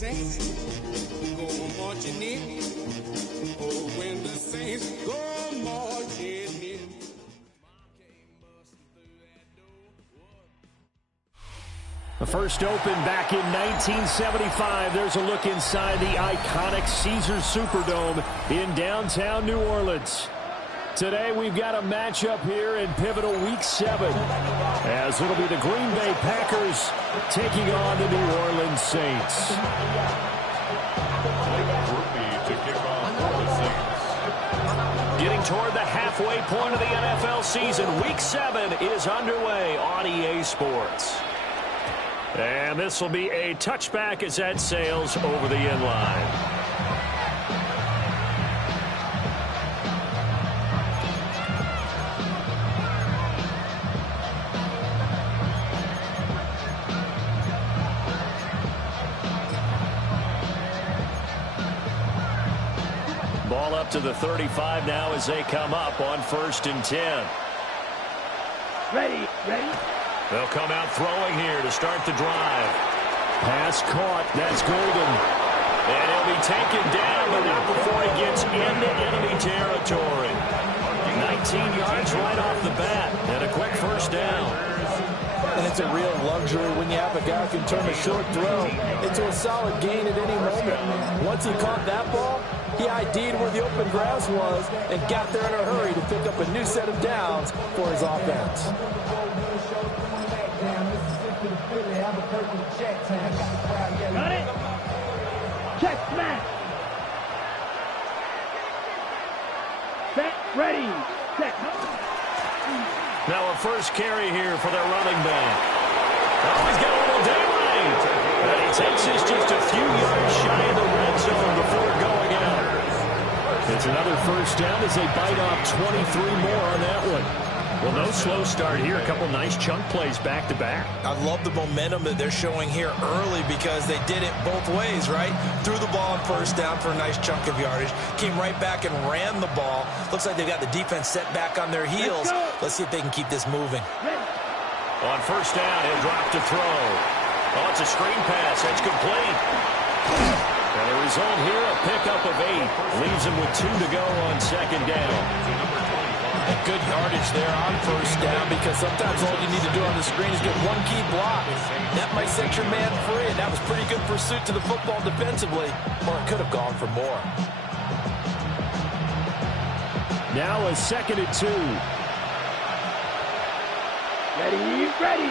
saints go marching in, oh, when the saints go marching in. The first open back in 1975. There's a look inside the iconic Caesars Superdome in downtown New Orleans. Today we've got a matchup here in pivotal Week 7, as it'll be the Green Bay Packers taking on the New Orleans Saints. Getting toward the halfway point of the NFL season, Week 7 is underway on EA Sports. And this will be a touchback as that sails over the end line. Ball up to the 35 now as they come up on 1st and 10. Ready. They'll come out throwing here to start the drive. Pass caught. That's Golden. And he'll be taken down, but not before he gets into enemy territory. 19 yards right off the bat, and a quick first down. And it's a real luxury when you have a guy who can turn a short throw into a solid gain at any moment. Once he caught that ball, he ID'd where the open grass was and got there in a hurry to pick up a new set of downs for his offense. Got it. Check, smash. Set, ready, set. Now a first carry here for their running back. Oh, he's got a little daylight. And he takes this just a few yards shy of the red zone before going out. It's another first down as they bite off 23 more on that one. Well, no slow start here. A couple nice chunk plays back-to-back. I love the momentum that they're showing here early because they did it both ways, right? Threw the ball on first down for a nice chunk of yardage. Came right back and ran the ball. Looks like they've got the defense set back on their heels. Let's see if they can keep this moving. On first down, he'll drop to throw. Oh, it's a screen pass. That's complete. And the result here, a pickup of 8. Leaves him with 2 to go on second down. And good yardage there on first down because sometimes all you need to do on the screen is get one key block. That might set your man free, and that was pretty good pursuit to the football defensively, or it could have gone for more. Now a 2nd and 2. Ready.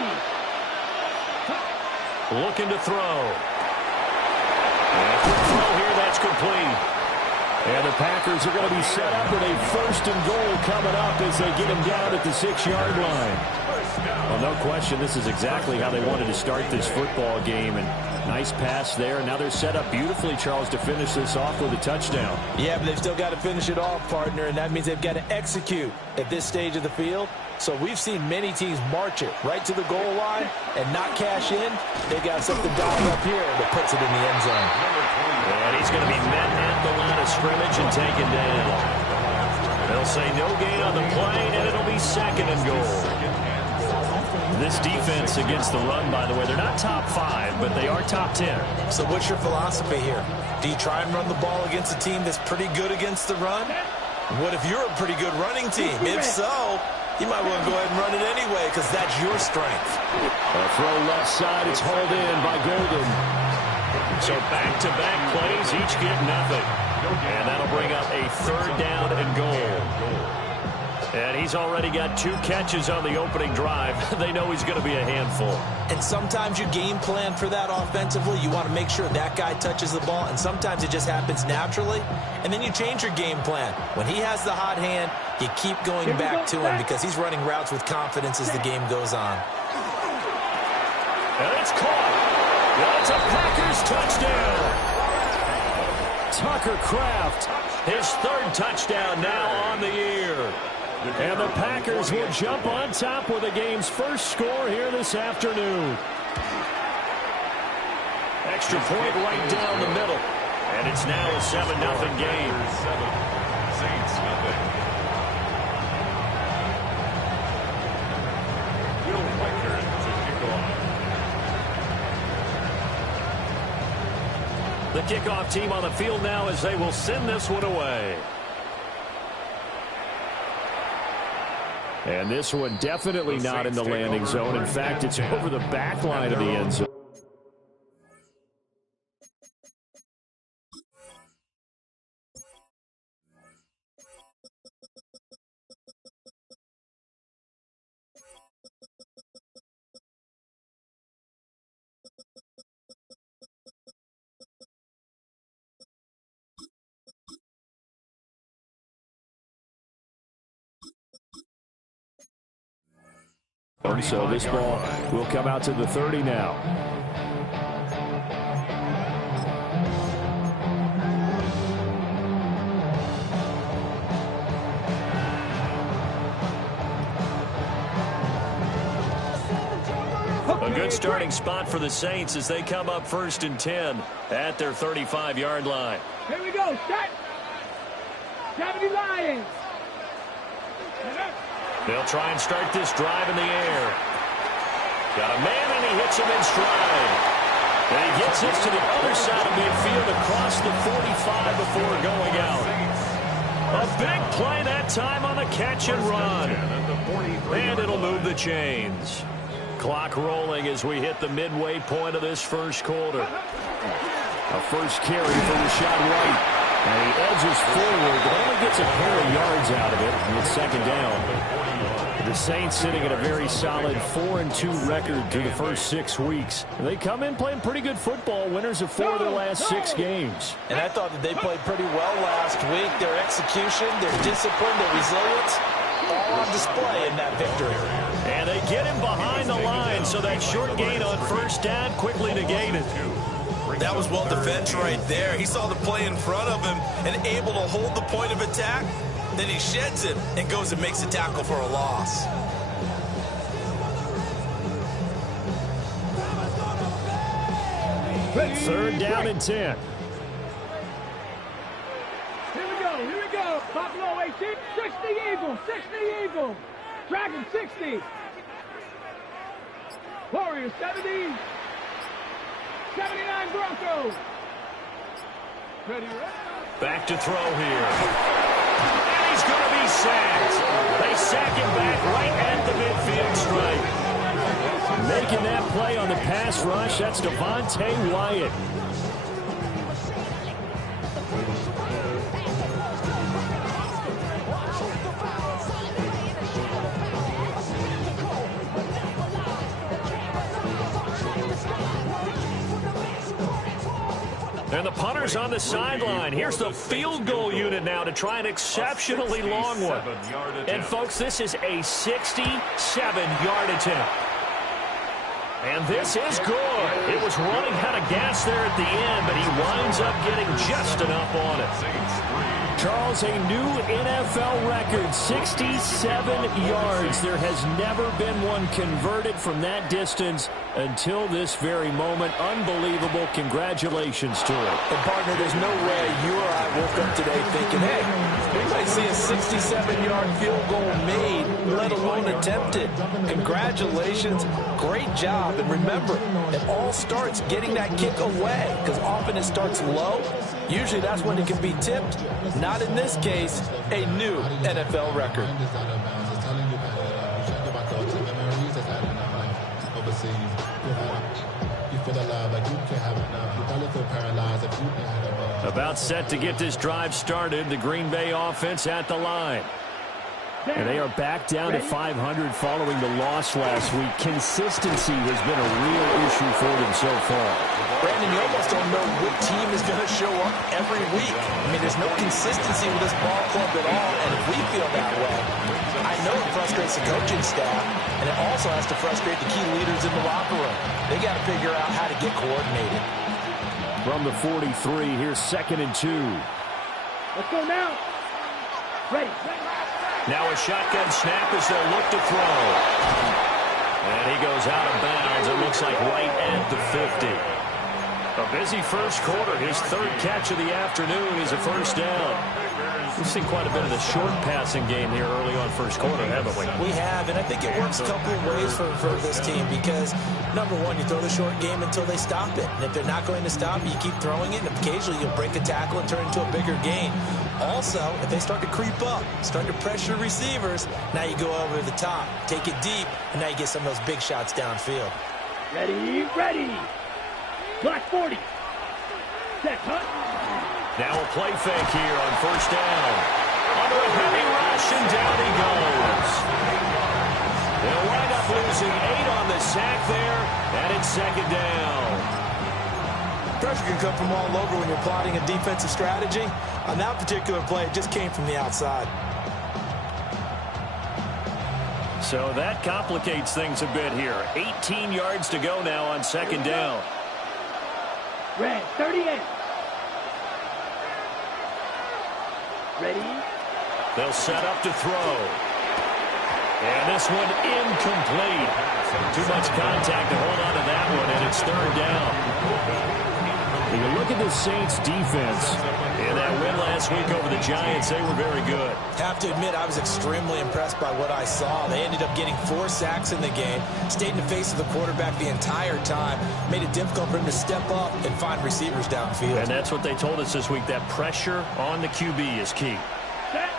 Looking to throw. After the throw here, that's complete. And the Packers are going to be set up with a 1st and goal coming up as they get him down at the 6-yard line. Well, no question, this is exactly how they wanted to start this football game. And nice pass there. Now they're set up beautifully, Charles, to finish this off with a touchdown. Yeah, but they've still got to finish it off, partner, and that means they've got to execute at this stage of the field. So we've seen many teams march it right to the goal line and not cash in. They got something dialed up here that puts it in the end zone. And he's going to be met at the line of scrimmage and taken down. They'll say no gain on the play, and it'll be 2nd and goal. This defense against the run, by the way, they're not top 5, but they are top 10. So what's your philosophy here? Do you try and run the ball against a team that's pretty good against the run? What if you're a pretty good running team? If so, you might want to go ahead and run it anyway because that's your strength. A throw left side. It's hauled in by Golden. So back-to-back plays, each get nothing. And that'll bring up a 3rd down and goal. And he's already got 2 catches on the opening drive. They know he's going to be a handful. And sometimes you game plan for that offensively. You want to make sure that guy touches the ball, and sometimes it just happens naturally. And then you change your game plan. When he has the hot hand, you keep going back to him because he's running routes with confidence as the game goes on. And it's caught. That's a Packers touchdown. Tucker Kraft, his 3rd touchdown now on the year. And the Packers will jump on top with the game's first score here this afternoon. Extra point right down the middle. And it's now a 7-0 game. Saints nothing. Will Riker to kick off. The kickoff team on the field now as they will send this one away. And this one definitely not in the landing zone. In fact, it's over the back line of the end zone. So this ball will come out to the 30 now. A good starting spot for the Saints as they come up 1st and 10 at their 35-yard line. Here we go. Set. 70 Lions. They'll try and start this drive in the air. Got a man, and he hits him in stride. And he gets this to the other side of midfield across the 45 before going out. A big play that time on the catch and run. And it'll move the chains. Clock rolling as we hit the midway point of this first quarter. A first carry for Rachaad White. And he edges forward, but only gets a pair of yards out of it with 2nd down. The Saints sitting at a very solid 4-2 record through the first 6 weeks. They come in playing pretty good football, winners of 4 of their last 6 games. And I thought that they played pretty well last week. Their execution, their discipline, their resilience, all on display in that victory. And they get him behind the line, so that short gain on 1st down quickly negated. That was well defense right there. He saw the play in front of him and able to hold the point of attack. Then he sheds it and goes and makes a tackle for a loss. Third down and 10. Here we go. Buffalo 18, 60 Eagles, 60 Eagles. Dragon 60. Warriors 70. 79 Broncos. Ready. Back to throw here. And he's going to be sacked. They sack him back right at the midfield stripe. Making that play on the pass rush, that's Devontae Wyatt. And the punter's on the sideline. Here's the field goal unit now to try an exceptionally long one. And, folks, this is a 67-yard attempt. And this is good. It was running out of gas there at the end, but he winds up getting just enough on it. Charles, a new NFL record, 67 yards. There has never been one converted from that distance until this very moment. Unbelievable. Congratulations to him. And, partner, there's no way you or I woke up today thinking, hey, we might see a 67-yard field goal made, let alone attempted. Congratulations. Great job. And remember, it all starts getting that kick away, because often it starts low. Usually that's when it can be tipped. Not in this case, a new NFL record. About set to get this drive started, the Green Bay offense at the line. And they are back down to 500 following the loss last week. Consistency has been a real issue for them so far. Brandon, you almost don't know what team is going to show up every week. I mean, there's no consistency with this ball club at all, and if we feel that way, I know it frustrates the coaching staff, and it also has to frustrate the key leaders in the locker room. They got to figure out how to get coordinated. From the 43, here's 2nd and 2. Let's go now. Ready. Now a shotgun snap as they'll look to throw. And he goes out of bounds. It looks like right at the 50. A busy first quarter. His third catch of the afternoon is a first down. We've seen quite a bit of the short passing game here early on first quarter, haven't we? We have, and I think it works a couple of ways for this team because, number one, you throw the short game until they stop it. And if they're not going to stop it, you keep throwing it, and occasionally you'll break a tackle and turn it into a bigger gain. Also, if they start to creep up, start to pressure receivers, now you go over the top, take it deep, and now you get some of those big shots downfield. Ready, ready. Black 40. Set, cut. Now a play fake here on first down. Under a heavy rush, and down he goes. They'll wind up losing 8 on the sack there, and it's second down. Pressure can come from all over when you're plotting a defensive strategy. On that particular play, it just came from the outside. So that complicates things a bit here. 18 yards to go now on second down. Red, 38. Ready? They'll set up to throw. And this one incomplete. Too much contact to hold on to that one, and it's third down. When you look at the Saints defense, in that win last week over the Giants, they were very good. Have to admit, I was extremely impressed by what I saw. They ended up getting 4 sacks in the game, stayed in the face of the quarterback the entire time, made it difficult for him to step up and find receivers downfield. And that's what they told us this week, that pressure on the QB is key. Set.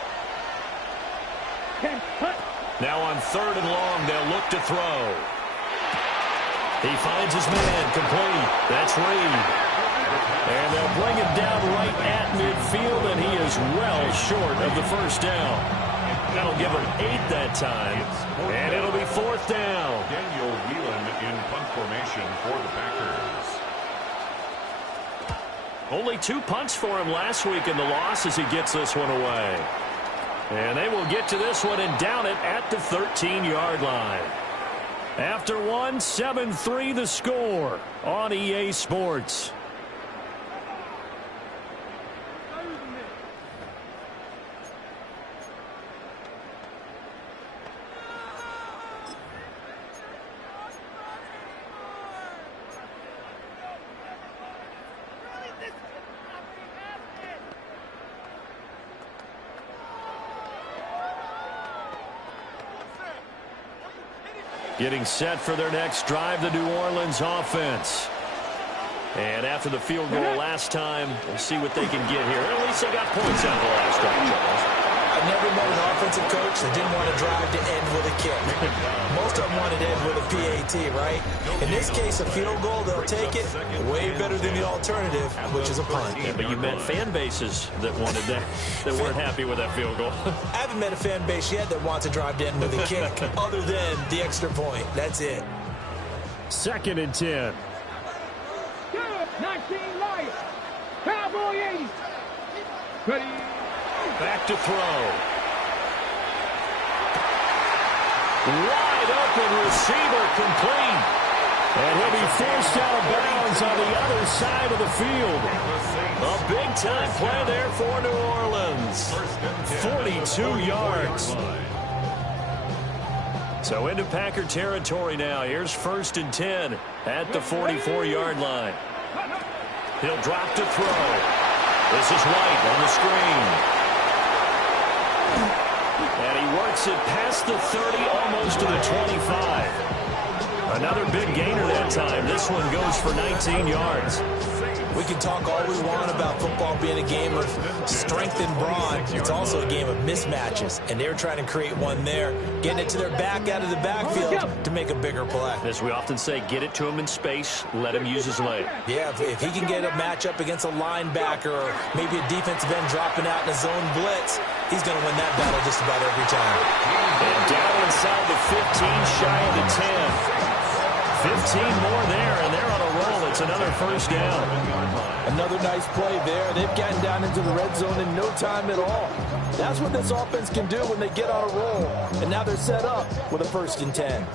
10, cut. Now on third and long, they'll look to throw. He finds his man, complete. That's Reed. And they'll bring him down right at midfield, and he is well short of the first down. That'll give him 8 that time, and it'll be fourth down. Daniel Whelan in punt formation for the Packers. Only 2 punts for him last week in the loss as he gets this one away. And they will get to this one and down it at the 13-yard line. After one, 7-3 the score on EA Sports. Getting set for their next drive, the New Orleans offense. And after the field goal last time, we'll see what they can get here. At least they got points out of the last drive, Charles. I've never met an offensive coach that didn't want to drive to end with a kick. Most of them wanted to end with a PAT, right? In this case, a field goal, they'll take it. Way better than the alternative, which is a punt. Yeah, but you met fan bases that wanted that, that weren't happy with that field goal. I haven't met a fan base yet that wants to drive to end with a kick, other than the extra point. That's it. Second and 10. 19 Lions. Cowboy 80. Ready? Back to throw. Wide open receiver, complete. And he'll be forced out of bounds on the other side of the field. A big-time play there for New Orleans. 42 yards. So into Packer territory now. Here's first and 10 at the 44-yard line. He'll drop to throw. This is White on the screen. And he works it past the 30, almost to the 25. Another big gainer that time. This one goes for 19 yards. We can talk all we want about football being a game of strength and brawn. It's also a game of mismatches, and they're trying to create one there, getting it to their back out of the backfield to make a bigger play. As we often say, get it to him in space, let him use his leg. Yeah, if he can get a matchup against a linebacker or maybe a defensive end dropping out in a zone blitz, he's going to win that battle just about every time. And down inside the 15, shy of the 10. 15 more there, and they're on a roll. It's another first down. Another nice play there. They've gotten down into the red zone in no time at all. That's what this offense can do when they get on a roll. And now they're set up with a first and 10.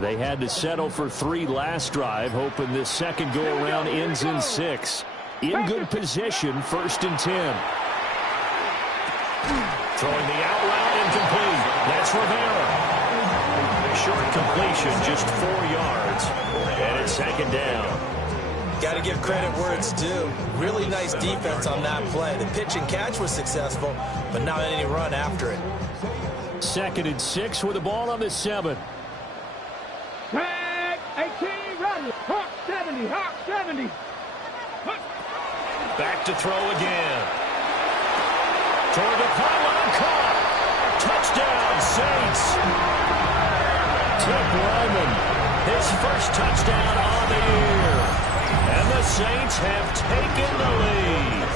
They had to settle for 3 last drive, hoping this second go-around ends in 6. in good position, 1st and 10. Throwing the out route incomplete. That's Rivera. Short completion, just 4 yards. And it's 2nd down. Got to give credit where it's due. Really nice defense on that play. The pitch and catch was successful, but not any run after it. 2nd and 6 with the ball on the 7. Tag 18, ready. Hawk 70, Hawk 70. Back to throw again. Toward the pylon, caught. Touchdown, Saints. Tip Lyman, his first touchdown on the year. And the Saints have taken the lead.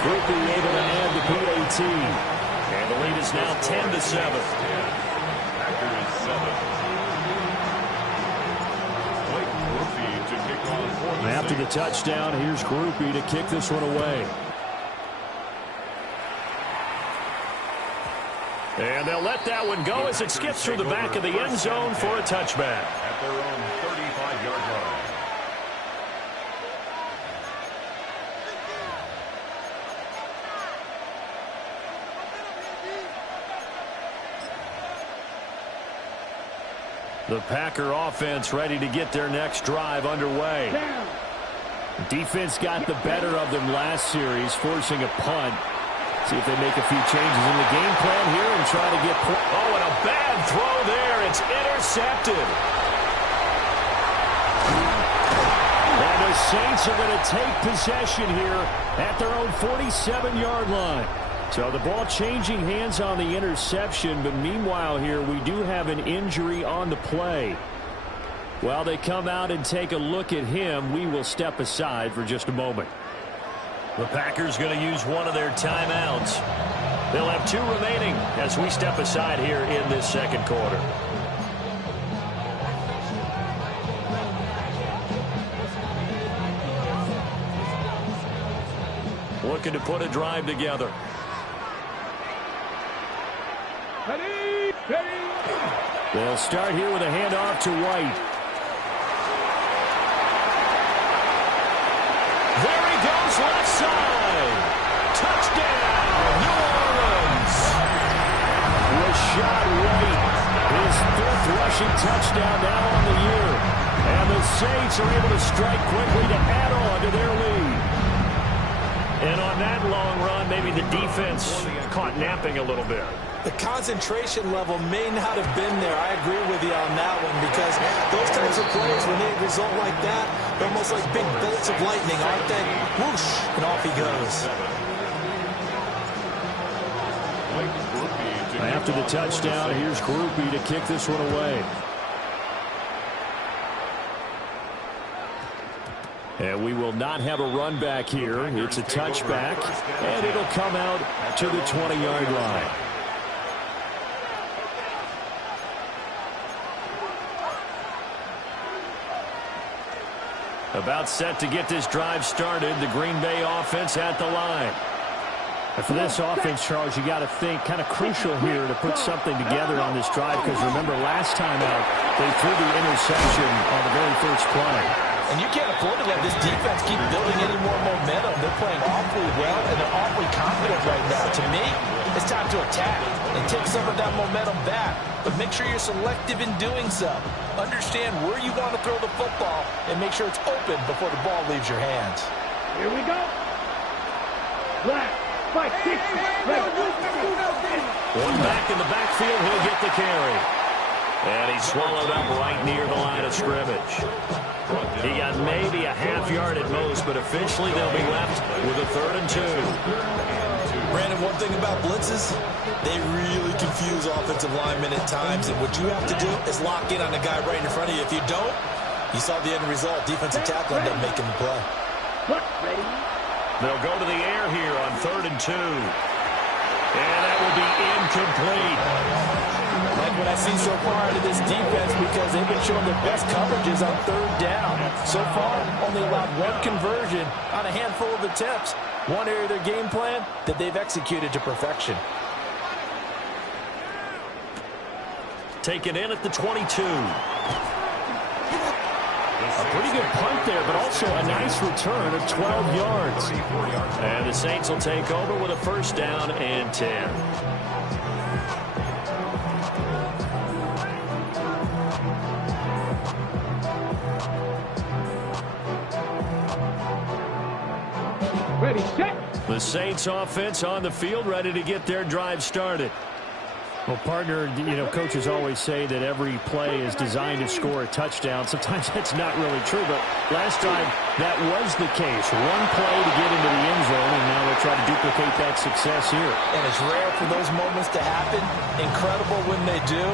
Groupie able to add the PAT. And the lead is now 10-7. Packers 7. After the touchdown, here's Groupie to kick this one away. And they'll let that one go as it skips through the back of the end zone for a touchback. At their own 35-yard line. The Packer offense ready to get their next drive underway. Defense got the better of them last series, forcing a punt. See if they make a few changes in the game plan here and try to get... Oh, and a bad throw there. It's intercepted. And the Saints are going to take possession here at their own 47-yard line. So the ball changing hands on the interception, but meanwhile here we do have an injury on the play. While they come out and take a look at him, we will step aside for just a moment. The Packers going to use one of their timeouts. They'll have 2 remaining as we step aside here in this 2nd quarter. Looking to put a drive together. They'll start here with a handoff to White. There he goes, left side. Touchdown, New Orleans. Rachaad White, his 5th rushing touchdown now on the year. And the Saints are able to strike quickly to add on to their lead. And on that long run, maybe the defense caught napping a little bit. The concentration level may not have been there. I agree with you on that one because those types of plays, when they result like that, they're almost like big bolts of lightning, aren't they? Whoosh, and off he goes. After the touchdown, here's Groupie to kick this one away. And we will not have a run back here. It's a touchback, and it'll come out to the 20-yard line. About set to get this drive started. The Green Bay offense at the line. And for this offense, Charles, you got to think kind of crucial here to put something together on this drive because remember last time out they threw the interception on the very first play. And you can't afford to let this defense keep building any more momentum. They're playing awfully well, and they're awfully confident right now. To me, it's time to attack and take some of that momentum back. But make sure you're selective in doing so. Understand where you want to throw the football and make sure it's open before the ball leaves your hands. Here we go. Black, fight, kick, one back in the backfield, he'll get the carry. And he's swallowed up right near the line of scrimmage. He got maybe a half yard at most, but officially they'll be left with a 3rd and 2. Brandon, one thing about blitzes, they really confuse offensive linemen at times, and what you have to do is lock in on the guy right in front of you. If you don't, you saw the end result. Defensive tackle ended up making the play. They'll go to the air here on 3rd and 2. And that will be incomplete. Like what I see so far out of this defense because they've been showing their best coverages on 3rd down. So far, only allowed 1 conversion on a handful of attempts. One area of their game plan that they've executed to perfection. taken in at the 22. A pretty good punt there, but also a nice return of 12 yards. And the Saints will take over with a first down and 10. Ready, set. The Saints offense on the field, ready to get their drive started. Well, partner, coaches always say that every play is designed to score a touchdown. Sometimes that's not really true, but last time that was the case. One play to get into the end zone, and now they'll try to duplicate that success here. And it's rare for those moments to happen. Incredible when they do.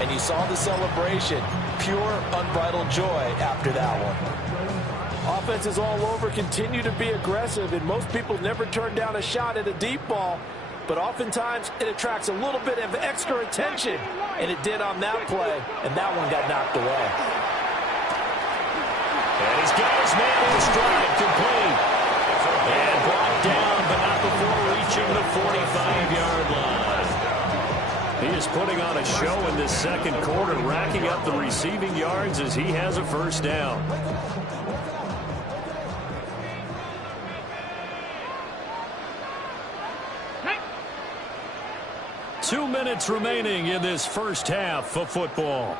And you saw the celebration. Pure, unbridled joy after that one. Offenses all over continue to be aggressive, and most people never turn down a shot at a deep ball. But oftentimes, it attracts a little bit of extra attention, and it did on that play, and that one got knocked away. And he's got his man in stride, complete. And brought down, but not before reaching the 45-yard line. He is putting on a show in this second quarter, racking up the receiving yards as he has a first down. 2 minutes remaining in this first half of football.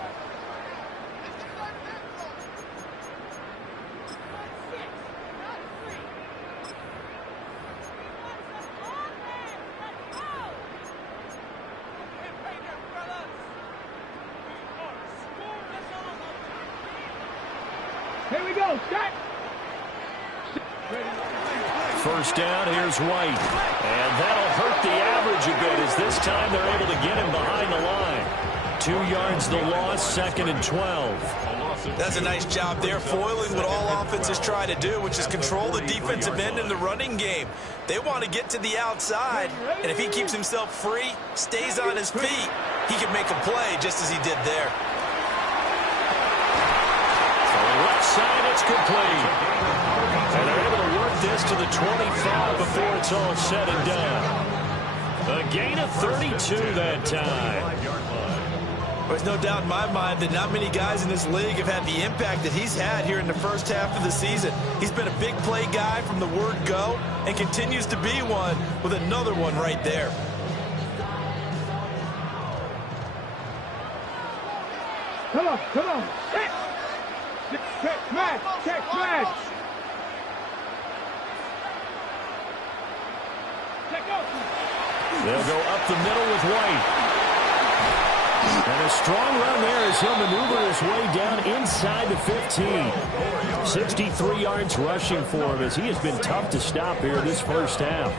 Here we go, set. First down, here's White. And that'll hurt the average a bit as this time they're able to get him behind the line. 2 yards the loss, 2nd and 12. That's a nice job there, foiling what all offenses try to do, which is control the defensive end in the running game. They want to get to the outside, and if he keeps himself free, stays on his feet, he can make a play just as he did there. On the left side, it's complete. And they're able to work this to the 25 before it's all said and done. A gain of 32 that time. There's no doubt in my mind that not many guys in this league have had the impact that he's had here in the first half of the season. He's been a big play guy from the word go and continues to be one with another one right there. Come on, come on. Set. Check smash, check smash. They'll go up the middle with White. And a strong run there as he'll maneuver his way down inside the 15. 63 yards rushing for him as he has been tough to stop here this first half.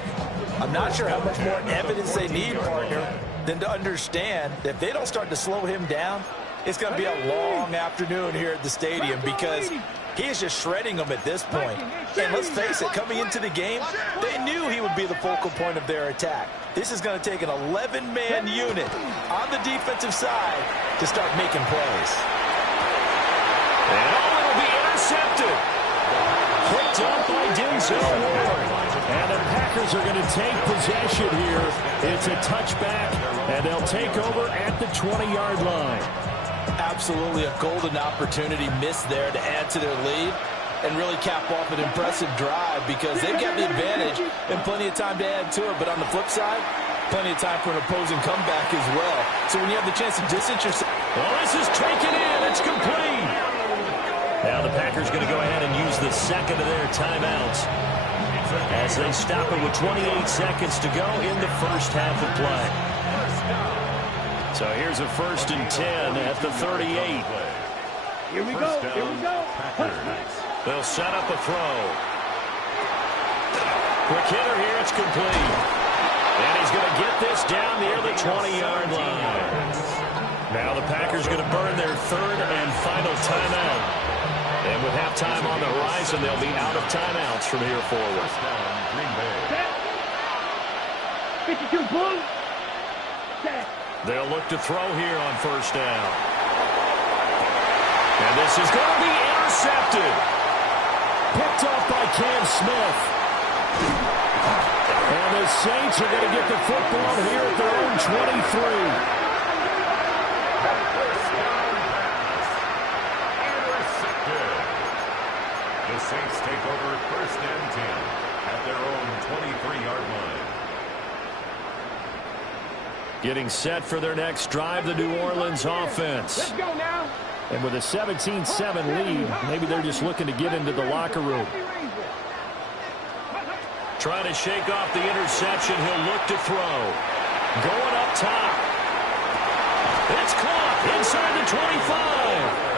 I'm not sure how much more evidence they need, partner, than to understand that if they don't start to slow him down, it's going to be a long afternoon here at the stadium because he is just shredding them at this point. And let's face it, coming into the game, they knew he would be the focal point of their attack. This is going to take an 11-man unit on the defensive side to start making plays. And it'll be intercepted. Picked up by Denzel Ward. And the Packers are going to take possession here. It's a touchback, and they'll take over at the 20-yard line. Absolutely a golden opportunity missed there to add to their lead and really cap off an impressive drive because they've got the advantage and plenty of time to add to it. But on the flip side, plenty of time for an opposing comeback as well. So when you have the chance to distance yourself. Well, this is taken in. It's complete. Now the Packers going to go ahead and use the second of their timeouts as they stop it with 28 seconds to go in the first half of play. So here's a 1st and 10 at the 38. Here we go, here we go. They'll set up a throw. Quick hitter here, it's complete. And he's going to get this down near the 20-yard line. Now the Packers going to burn their 3rd and final timeout. And with halftime on the horizon, they'll be out of timeouts from here forward. 52 Bulls. Set. They'll look to throw here on 1st down. And this is going to be intercepted. Picked off by Cam Smith. And the Saints are going to get the football here at their own 23. Touchdown pass. Intercepted. The Saints take over 1st and 10 at their own 23-yard line. Getting set for their next drive, the New Orleans offense. Let's go now. And with a 17-7 lead, maybe they're just looking to get into the locker room. Trying to shake off the interception. He'll look to throw. Going up top. It's caught inside the 25.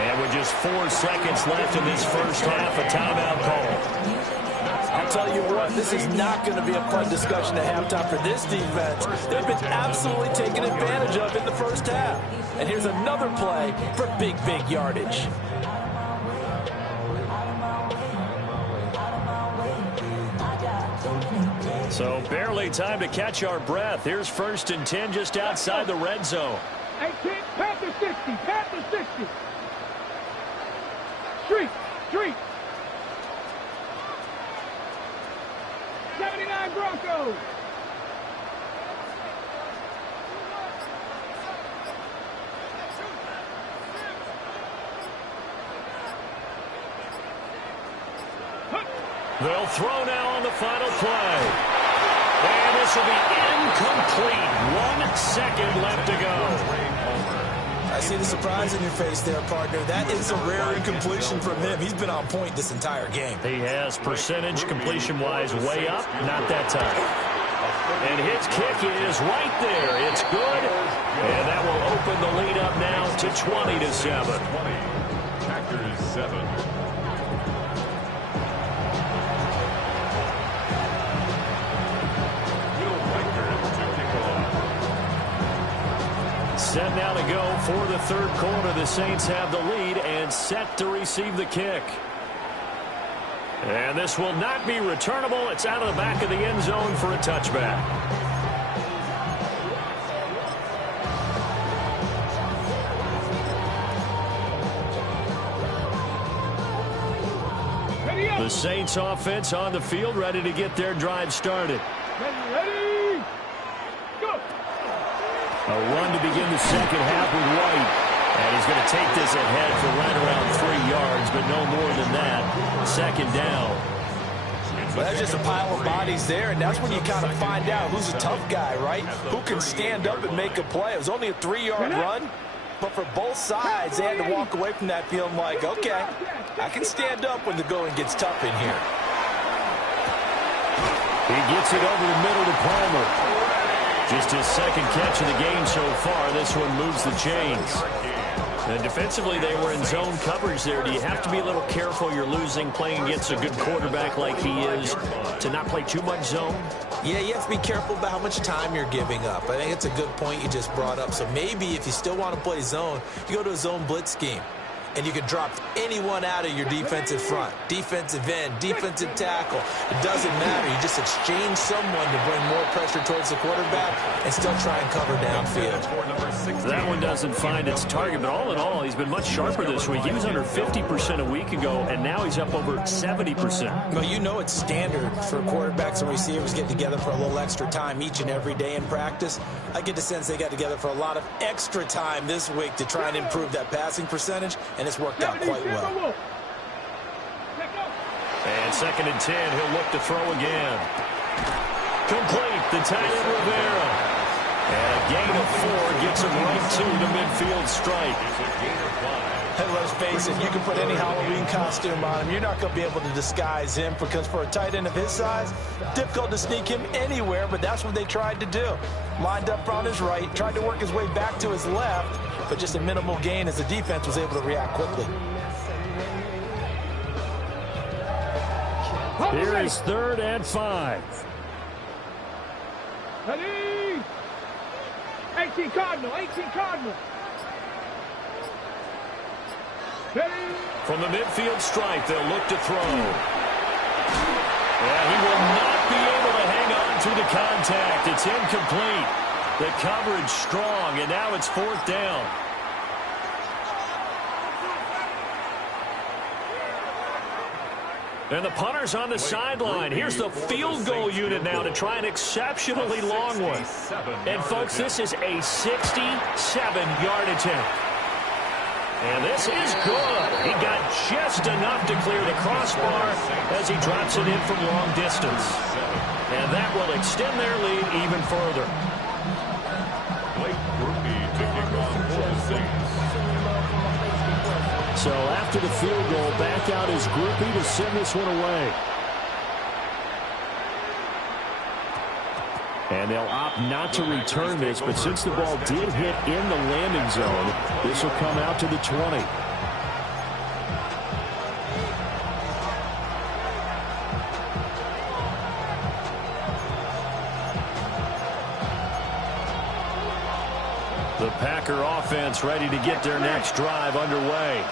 And with just 4 seconds left in this first half, a timeout call. I'll tell you what, this is not going to be a fun discussion at halftime for this defense. They've been absolutely taken advantage of in the first half. And here's another play for big yardage. So barely time to catch our breath. Here's 1st and 10 just outside the red zone. 18, Panther 60, Panther 60. Street. 79 Broncos. They'll throw now on the final play. And this will be incomplete. 1 second left to go. I see the surprise in your face there, partner. That is a rare incompletion from him. He's been on point this entire game. He has percentage completion-wise way up, not that time. And his kick is right there. It's good. And that will open the lead up now to 20-7. Packers 7. Set now to go for the 3rd quarter. The Saints have the lead and set to receive the kick. And this will not be returnable. It's out of the back of the end zone for a touchback. The Saints offense on the field, ready to get their drive started. Ready, go. A run to begin the second half with White. And he's going to take this ahead for right around 3 yards, but no more than that. 2nd down. Well, that's just a pile of bodies there, and that's when you kind of find out who's a tough guy, right? Who can stand up and make a play. It was only a 3-yard run, but for both sides, they had to walk away from that feeling like, okay, I can stand up when the going gets tough in here. He gets it over the middle to Palmer. Just his 2nd catch of the game so far. This one moves the chains. And defensively, they were in zone coverage there. Do you have to be a little careful? You're losing playing against a good quarterback like he is to not play too much zone? Yeah, you have to be careful about how much time you're giving up. I think it's a good point you just brought up. So maybe if you still want to play zone, you go to a zone blitz scheme. And you can drop anyone out of your defensive front, defensive end, defensive tackle. It doesn't matter. You just exchange someone to bring more pressure towards the quarterback and still try and cover downfield. That one doesn't find its target, but all in all, he's been much sharper this week. He was under 50% a week ago, and now he's up over 70%. Well, you know it's standard for quarterbacks and receivers getting together for a little extra time each and every day in practice. I get the sense they got together for a lot of extra time this week to try and improve that passing percentage, and it's worked out quite well. And 2nd and 10, he'll look to throw again. Complete, the tight end Rivera. And a gain of 4 gets him right to the midfield strike. Hey, let's face it, you can put any Halloween costume on him. You're not going to be able to disguise him because for a tight end of his size, difficult to sneak him anywhere, but that's what they tried to do. Lined up on his right, tried to work his way back to his left, but just a minimal gain as the defense was able to react quickly. Here is 3rd and 5. Ready? 18 Cardinal, 18 Cardinal. Ready? From the midfield stripe, they'll look to throw. And he will not be able to hang on to the contact. It's incomplete. The coverage strong, and now it's 4th down. And the punter's on the sideline. Here's the field goal unit now to try an exceptionally long one. And, folks, this is a 67-yard attempt. And this is good. He got just enough to clear the crossbar as he drops it in from long distance. And that will extend their lead even further. Blake Grupe to kick off for the Saints. So after the field goal, back out is Grupe to send this one away. And they'll opt not to return this, but since the ball did hit in the landing zone, this will come out to the 20. The Packer offense ready to get their next drive underway.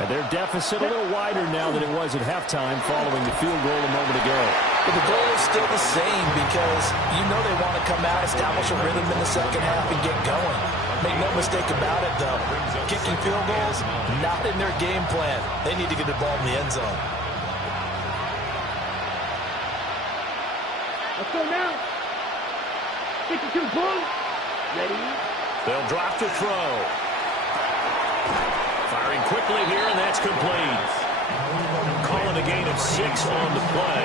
And their deficit a little wider now than it was at halftime following the field goal a moment ago. But the goal is still the same because you know they want to come out, establish a rhythm in the second half, and get going. Make no mistake about it, though. Kicking field goals, not in their game plan. They need to get the ball in the end zone. Let's go now. 52 pull. Ready? They'll drop to throw. Firing quickly here, and that's complete. Calling a gain of 6 on the play.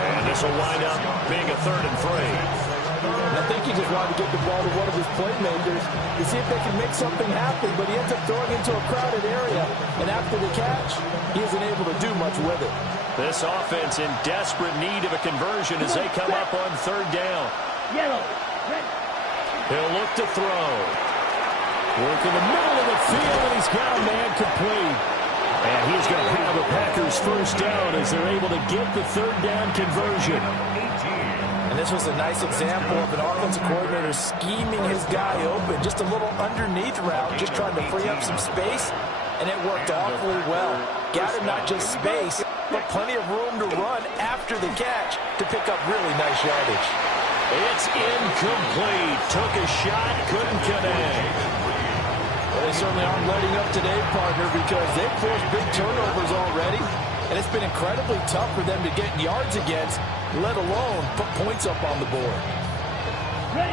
And this will wind up being a 3rd and 3. I think he just wanted to get the ball to one of his playmakers to see if they can make something happen, but he ends up throwing into a crowded area. And after the catch, he isn't able to do much with it. This offense in desperate need of a conversion as they come up on 3rd down. Yellow. Red. He'll look to throw. Work in the middle of the field, and he's got a man complete. And he's going to have the Packers first down as they're able to get the 3rd down conversion. And this was a nice example of an offensive coordinator scheming his guy open. Just a little underneath route, just trying to free up some space, and it worked awfully well. Got him not just space, but plenty of room to run after the catch to pick up really nice yardage. It's incomplete. Took a shot, couldn't connect. Well, they certainly aren't letting up today, partner, because they've forced big turnovers already, and it's been incredibly tough for them to get yards against, let alone put points up on the board.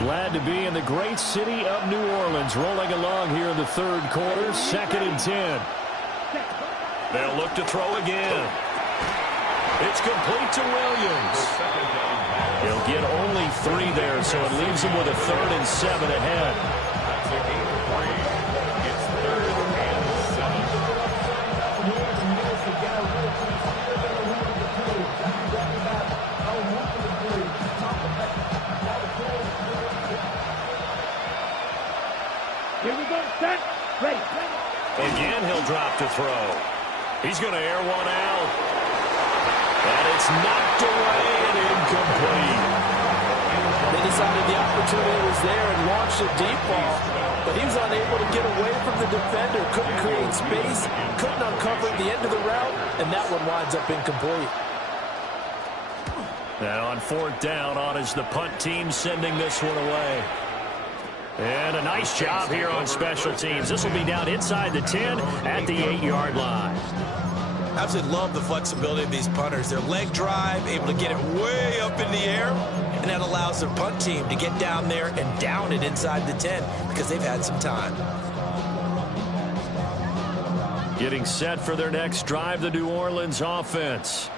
Glad to be in the great city of New Orleans, rolling along here in the 3rd quarter, 2nd and 10. They'll look to throw again. It's complete to Williams. He'll get only 3 there, so it leaves him with a 3rd and 7 ahead. Here we go. Set. Ready. Again, he'll drop to throw. He's going to air one out. And it's knocked away and incomplete. They decided the opportunity was there and launched a deep ball, but he was unable to get away from the defender, couldn't create space, couldn't uncover the end of the route, and that one winds up incomplete. Now on 4th down, on is the punt team sending this one away. And a nice job here on special teams. This will be down inside the 10 at the 8-yard line. Absolutely love the flexibility of these punters. Their leg drive, able to get it way up in the air, and that allows their punt team to get down there and down it inside the 10 because they've had some time. Getting set for their next drive, the New Orleans offense.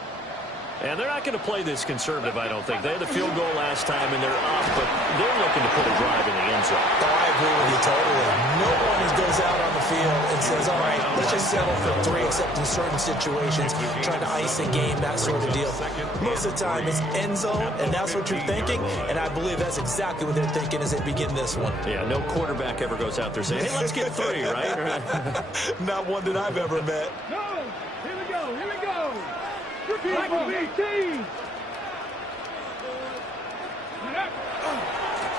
And they're not going to play this conservative, I don't think. They had the field goal last time, and they're up, but they're looking to put a drive in the end zone. Oh, I agree with you totally. No one goes out on the field and says, all right, let's just settle for 3, except in certain situations, trying to ice a game, that sort of deal. Most of the time, it's end zone, and that's what you're thinking, and I believe that's exactly what they're thinking as they begin this one. Yeah, no quarterback ever goes out there saying, hey, let's get 3, right? Not one that I've ever met. No. Here we go. Here we go. Like a big team.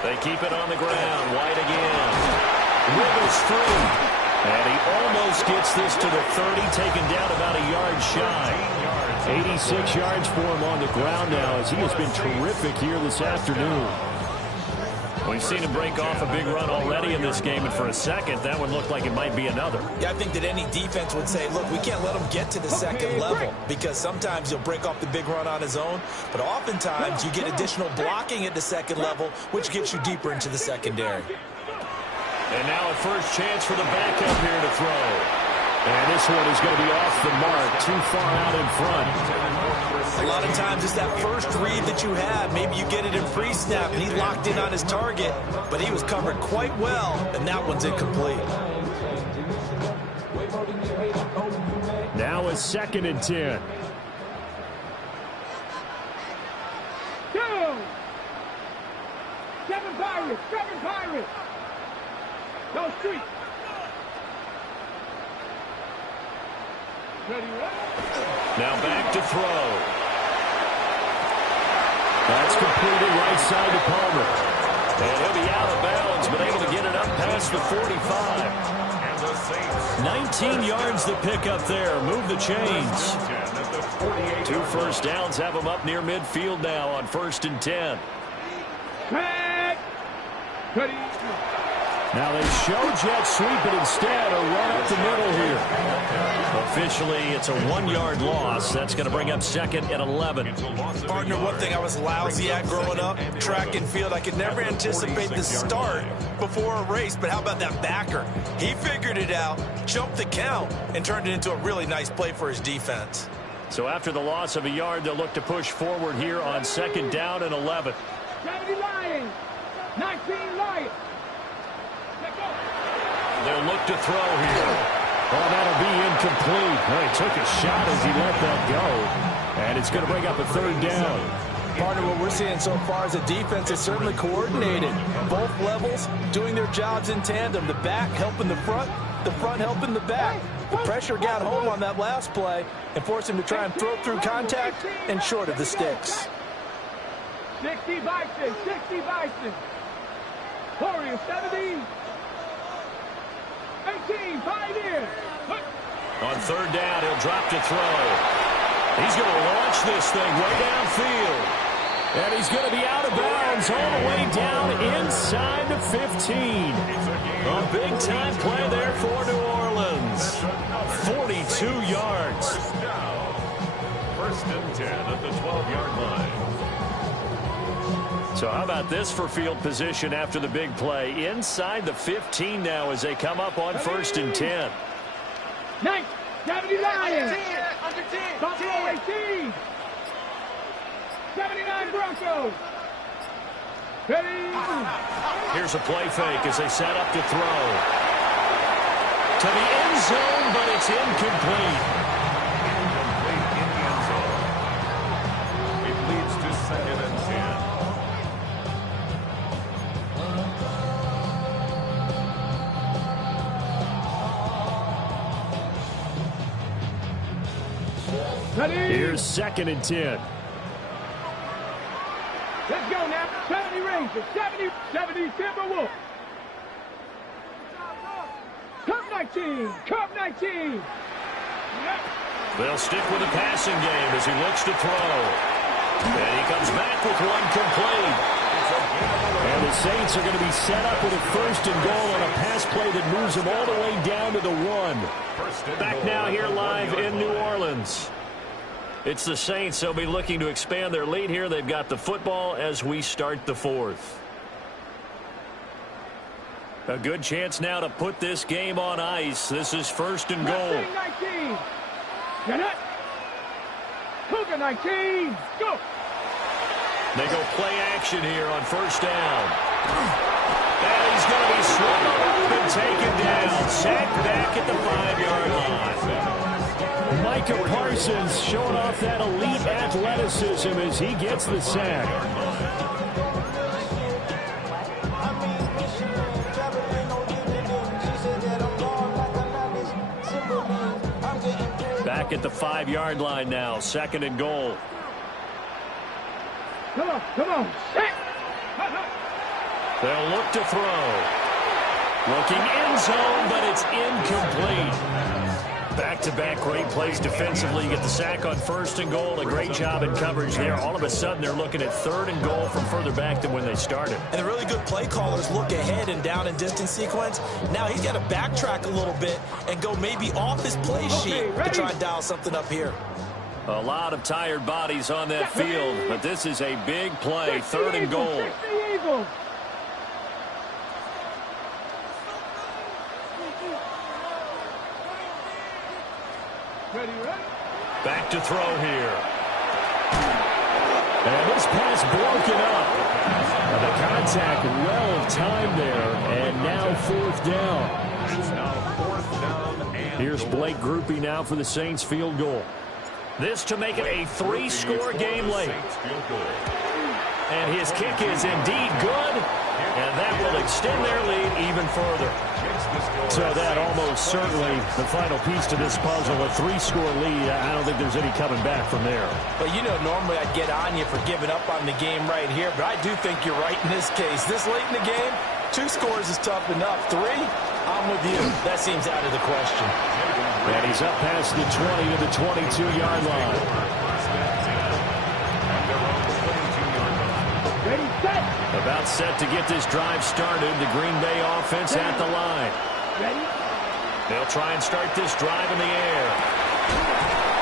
They keep it on the ground. White again. Wiggles through. And he almost gets this to the 30, taken down about a yard shy. 86 yards for him on the ground now as he has been terrific here this afternoon. We've seen him break off a big run already in this game, and for a second, that one looked like it might be another. Yeah, I think that any defense would say, look, we can't let him get to the second level because sometimes he'll break off the big run on his own, but oftentimes you get additional blocking at the second level, which gets you deeper into the secondary. And now a first chance for the backup here to throw. And this one is going to be off the mark, too far out in front. A lot of times it's that first read that you have. Maybe you get it in pre-snap, and he locked in on his target, but he was covered quite well, and that one's incomplete. Now a 2nd and 10. Two. Seven Pirates. Go street. Now back to throw. That's completed right side to Palmer. And he'll be out of bounds, but able to get it up past the 45. 19 yards to pick up there. Move the chains. 2 first downs have them up near midfield now on 1st and 10. Now they show jet sweep, but instead a run up the middle here. Officially, it's a 1-yard loss. That's going to bring up 2nd and 11. Partner, one thing I was lousy at growing up, track and field, I could never anticipate the start before a race, but how about that backer? He figured it out, jumped the count, and turned it into a really nice play for his defense. So after the loss of a yard, they'll look to push forward here on 2nd down and 11. 70 Lions. 19 Lions. They'll look to throw here. Oh, that'll be incomplete. Well, he took a shot as he let that go. And it's going to bring up a 3rd down. Partner, what we're seeing so far is the defense is certainly coordinated. Both levels doing their jobs in tandem. The back helping the front helping the back. The pressure got home on that last play and forced him to try and throw through contact and short of the sticks. 60 Bison. Warriors 70. 18, Pioneers. On 3rd down, he'll drop to throw. He's going to launch this thing way downfield. And he's going to be out of bounds all the way down inside the 15. A big-time play there for New Orleans. 42 yards. 1st and 10 at the 12-yard line. So how about this for field position after the big play? Inside the 15 now as they come up on 1st and 10. 70 Lions. Buffalo 18. 79 Broncos. Here's a play fake as they set up to throw. To the end zone, but it's incomplete. Incomplete in the end zone. It leads to 2nd and 10. Here's 2nd and 10. Let's go now. 70 Rangers. 70 Timberwolves. Cup 19. They'll stick with the passing game as he looks to throw. And he comes back with one complete. And the Saints are going to be set up with a 1st and goal on a pass play that moves them all the way down to the 1. Back now here live in New Orleans. It's the Saints. They'll be looking to expand their lead here. They've got the football as we start the 4th. A good chance now to put this game on ice. This is 1st and goal. 19. Get it. Cougar 19. Go. They go play action here on 1st down. And he's going to be swallowed up and taken down. Sacked back at the 5-yard line. Micah Parsons showing off that elite athleticism as he gets the sack. Back at the 5-yard line now. 2nd and goal. Come on. Set. They'll look to throw. Looking end zone, but it's incomplete. Back-to-back great plays defensively. You get the sack on 1st and goal. A great job in coverage there. All of a sudden, they're looking at 3rd and goal from further back than when they started. And the really good play callers look ahead and down and distance sequence. Now he's got to backtrack a little bit and go maybe off his play sheet to try and dial something up here. A lot of tired bodies on that field, but this is a big play. 3rd and goal. to throw here. And this pass broken up. The contact well timed there, and now 4th down. It's now 4th down. And here's Blake Grupe now for the Saints field goal. This to make it a 3-score game late. And his kick is indeed good, and that will extend their lead even further. So that almost certainly the final piece to this puzzle, a 3-score lead. I don't think there's any coming back from there. But you know, normally I'd get on you for giving up on the game right here, but I do think you're right in this case. This late in the game, 2 scores is tough enough. 3, I'm with you. That seems out of the question. And he's up past the 20 to the 22-yard line. Ready, set. About set to get this drive started. The Green Bay offense at the line. Ready. They'll try and start this drive in the air.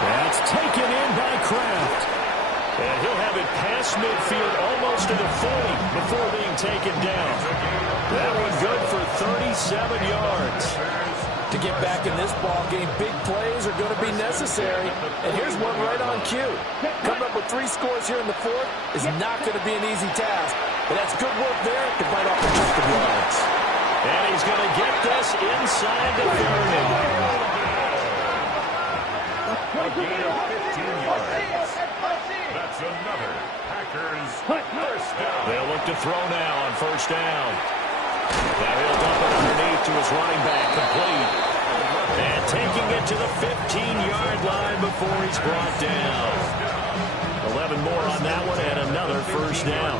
That's taken in by Kraft. And he'll have it past midfield almost to the 40 before being taken down. That one good for 37 yards. To get back in this ball game, big plays are going to be necessary. And here's one right on cue. Coming up with 3 scores here in the 4th is not going to be an easy task. But that's good work there to bite off a couple of yards. And he's going to get this inside the 30. A gain of 15 yards. That's another Packers first down. They'll look to throw now on 1st down. Now he'll dump it underneath to his running back, complete. And taking it to the 15-yard line before he's brought down. 11 more on that one and another 1st down.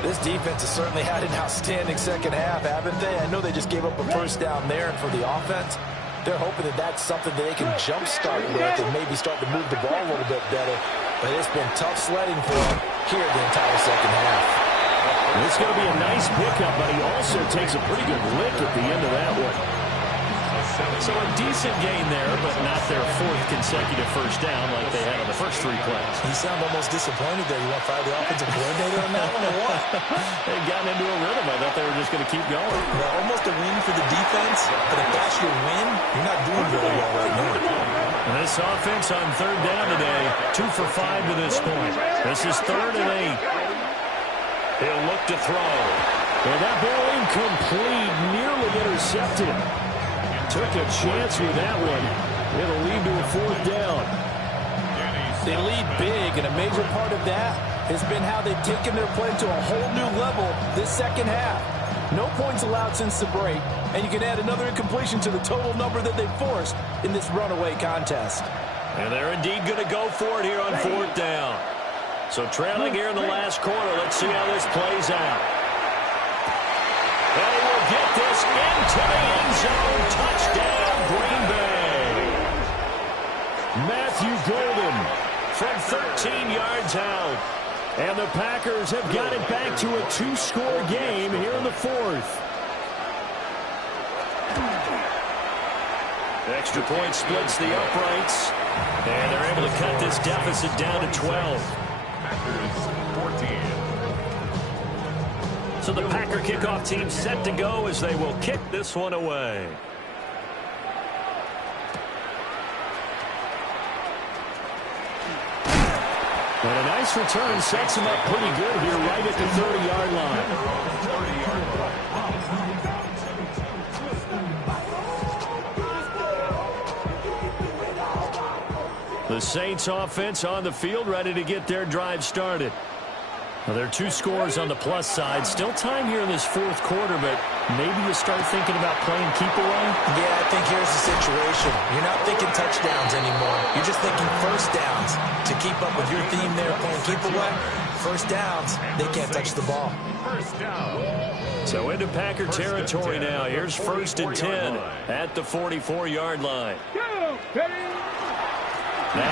This defense has certainly had an outstanding second half, haven't they? I know they just gave up a 1st down there, and for the offense, they're hoping that that's something that they can jumpstart with and maybe start to move the ball a little bit better. But it's been tough sledding for them here the entire second half. It's going to be a nice pickup, but he also takes a pretty good lick at the end of that one. So a decent gain there, but not their 4th consecutive 1st down like they had on the first 3 plays. You sound almost disappointed there. You want to fire the offensive coordinator on that one or what? They've gotten into a rhythm. I thought they were just going to keep going. Well, almost a win for the defense, but if that's your win, you're not doing very well right now. And this offense on 3rd down today, 2 for 5 to this point. This is 3rd and 8. He'll look to throw. And that ball incomplete, nearly intercepted. Took a chance with that one. It'll lead to a 4th down. They lead big, and a major part of that has been how they've taken their play to a whole new level this second half. No points allowed since the break, and you can add another incompletion to the total number that they've forced in this runaway contest. And they're indeed going to go for it here on 4th down. So trailing here in the last quarter, let's see how this plays out. And he will get this into the end zone. Touchdown, Green Bay. Matthew Golden from 13 yards out. And the Packers have got it back to a 2-score game here in the 4th. Extra point splits the uprights. And they're able to cut this deficit down to 12. Packers 14. So the Packer kickoff team set to go as they will kick this one away. And a nice return sets him up pretty good here right at the 30-yard line. The Saints offense on the field ready to get their drive started. Well, there are 2 scores on the plus side. Still time here in this 4th quarter, but maybe you start thinking about playing keep away? Yeah, I think here's the situation. You're not thinking touchdowns anymore. You're just thinking 1st downs. To keep up with your theme there, playing keep away, 1st downs, they can't touch the ball. 1st down. So into Packer territory now. Here's 1st and 10 at the 44-yard line. Now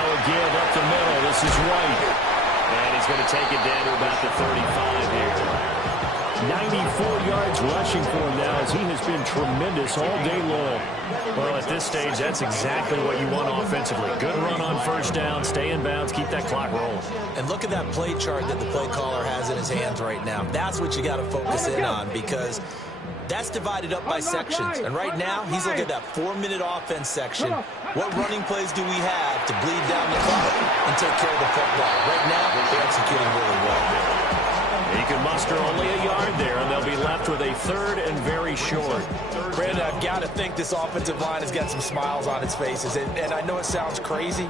a give up the middle. This is White. And he's going to take it down to about the 35 here. 94 yards rushing for him now as he has been tremendous all day long. Well, at this stage, that's exactly what you want offensively. Good run on 1st down, stay in bounds, keep that clock rolling. And look at that play chart that the play caller has in his hands right now. That's what you got to focus in on because That's divided up by sections. And right now, he's looking at that 4-minute offense section. What running plays do we have to bleed down the clock and take care of the football? Right now, they're executing really well. He can muster only a yard there, and they'll be left with a 3rd and very short. Brandon, I've got to think this offensive line has got some smiles on its faces. And I know it sounds crazy,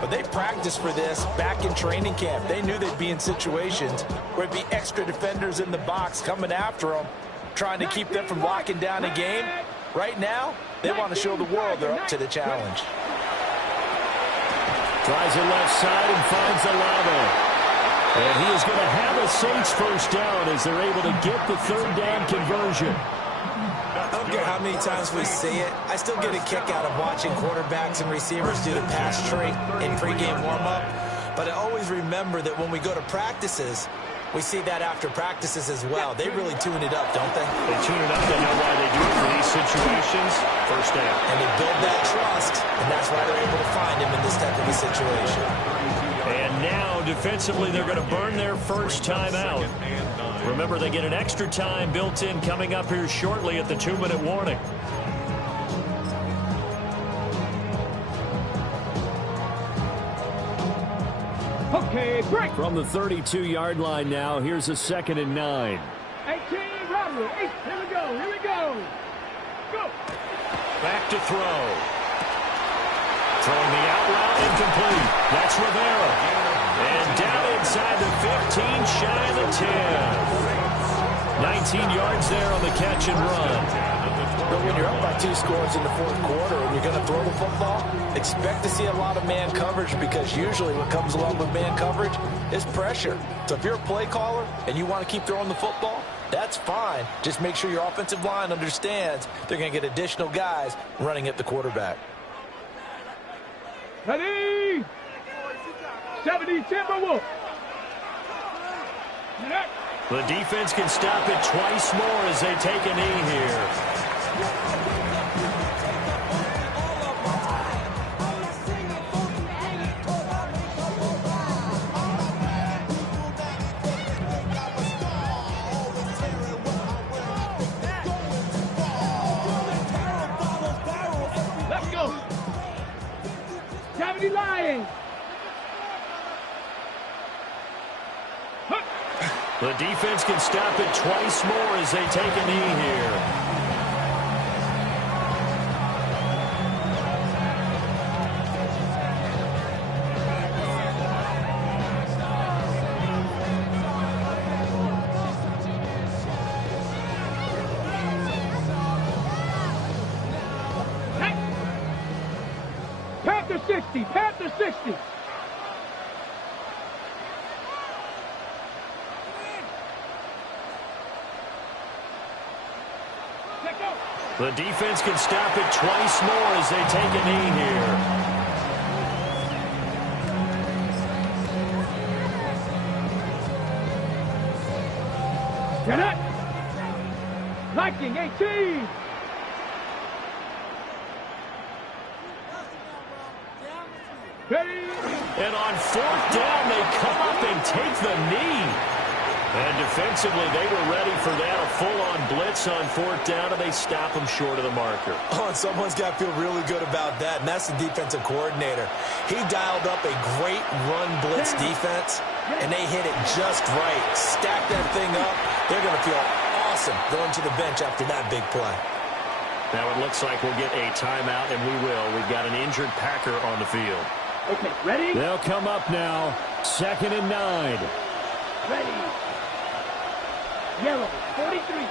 but they practiced for this back in training camp. They knew they'd be in situations where it'd be extra defenders in the box coming after them, trying to keep them from locking down a game. Right now, they want to show the world they're up to the challenge. Tries it left side and finds Olave. And he is going to have a Saints first down as they're able to get the 3rd down conversion. I don't care how many times we see it. I still get a kick out of watching quarterbacks and receivers do the pass tree in pregame warm-up. But I always remember that when we go to practices, we see that after practices as well. They really tune it up, don't they? They tune it up. They know why they do it for these situations. First down. And they build that trust, and that's why they're able to find him in this type of a situation. And now, defensively, they're going to burn their first time out. Remember, they get an extra time built in coming up here shortly at the 2-minute warning. Okay, break. From the 32-yard line now, here's a 2nd and 9. 18, Robert. Here we go. Here we go. Go. Back to throw. Throwing the out route, incomplete. That's Rivera. And down inside the 15, shy of the 10. 19 yards there on the catch and run. But when you're up by 2 scores in the 4th quarter and you're going to throw the football, expect to see a lot of man coverage, because usually what comes along with man coverage is pressure. So if you're a play caller and you want to keep throwing the football, that's fine. Just make sure your offensive line understands they're going to get additional guys running at the quarterback. Ready? 70 Timberwolves. The defense can stop it twice more as they take a knee here. Let's go. 70 Lions. The defense can stop it twice more as they take a knee here. Panther 60. Panther 60. The defense can stop it twice more as they take a knee here. Get it. Liking 18. Ready. And on 4th down, they come up and take the knee. And defensively, they were ready for that, a full-on blitz on 4th down, and they stop them short of the marker. Oh, and someone's got to feel really good about that, and that's the defensive coordinator. He dialed up a great run blitz defense, and they hit it just right. Stack that thing up. They're going to feel awesome going to the bench after that big play. Now it looks like we'll get a timeout, and we will. We've got an injured Packer on the field. Okay, ready? They'll come up now, 2nd and 9. Ready. Yellow, 43.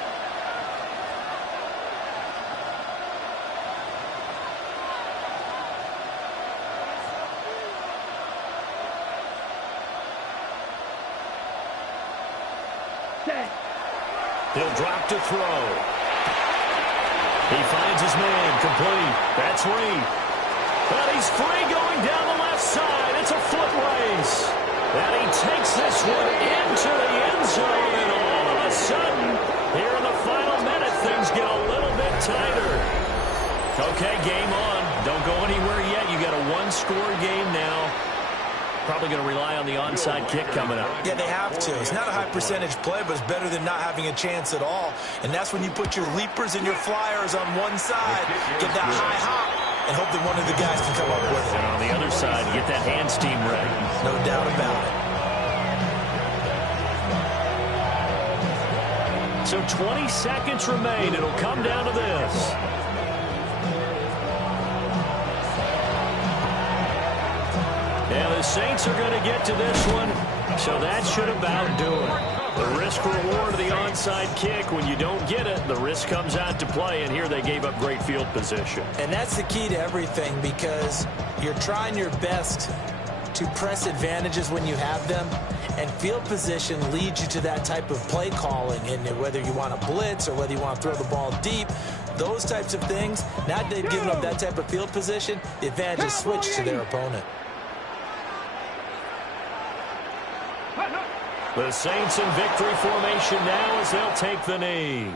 Set. He'll drop to throw. He finds his man, complete. That's Reed. But he's free going down the left side. It's a foot race. And he takes this one into the end zone, and all of a sudden, here in the final minute, things get a little bit tighter. Okay, game on. Don't go anywhere yet. You got a 1-score game now. Probably going to rely on the onside kick coming up. Yeah, they have to. It's not a high percentage play, but it's better than not having a chance at all. And that's when you put your leapers and your flyers on one side, get that high hop, and hope that one of the guys can come up with it. And on the other side, get that hands team ready. No doubt about it. So 20 seconds remain. It'll come down to this. Yeah, the Saints are going to get to this one, so that should about do it. The risk-reward of the onside kick, when you don't get it, the risk comes out to play, and here they gave up great field position. And that's the key to everything, because you're trying your best to press advantages when you have them, and field position leads you to that type of play calling. And whether you want to blitz or whether you want to throw the ball deep, those types of things, now that they've given up that type of field position, the advantage is switched to their opponent. The Saints in victory formation now as they'll take the knee.